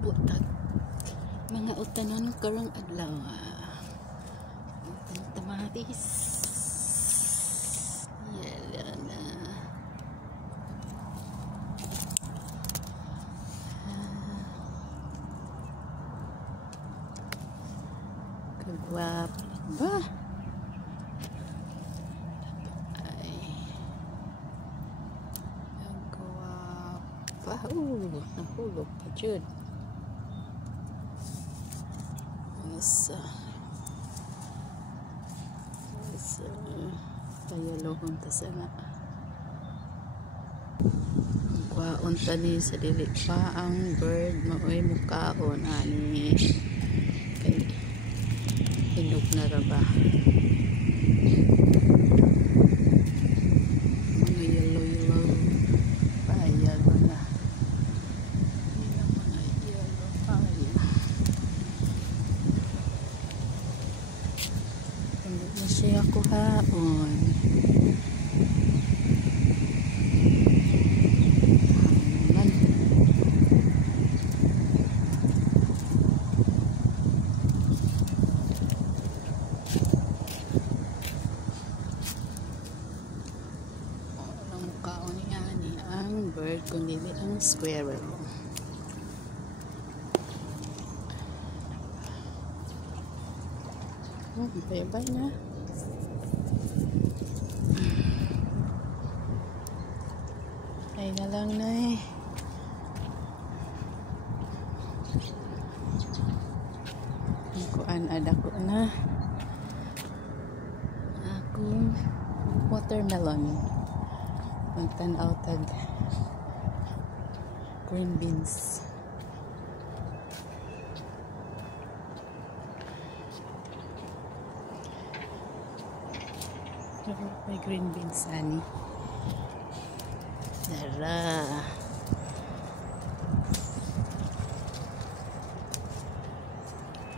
butag mga utanon karong adlaw. Tamatis yala na kagwap ba ay kagwap pa nahulog pa jud. Payalohon ta sana kwaon tani sa dili pa ang bird maoy mukaon ani kay hinog na ra ba mga yellow payalo na mga yellow payalo hindi na siya kuhaon. Bird kundi ang squirrel. Bye-bye na. Ay na lang na eh. Kuan ada ko na. Akong watermelon. Magtanaw tag green beans. May green beans ani. Dara.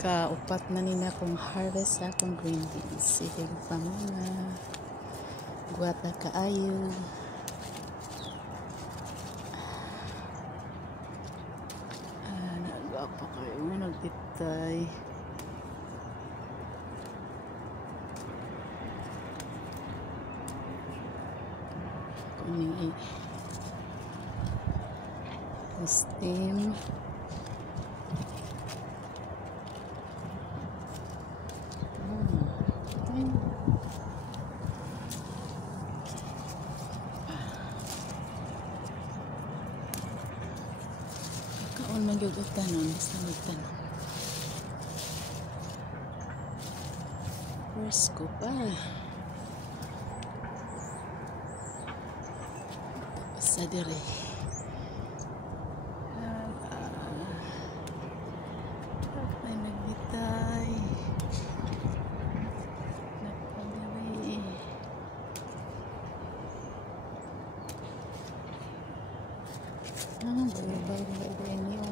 Kaupat na nina kong harvest akong green beans. Sige pa muna. Guwata kaayo. Apa kayo mo nagtitay kuning steam kaon man gyud tanon basta magtanom. First ko pa sa dire ay nagbitay nagpadiri bye-bye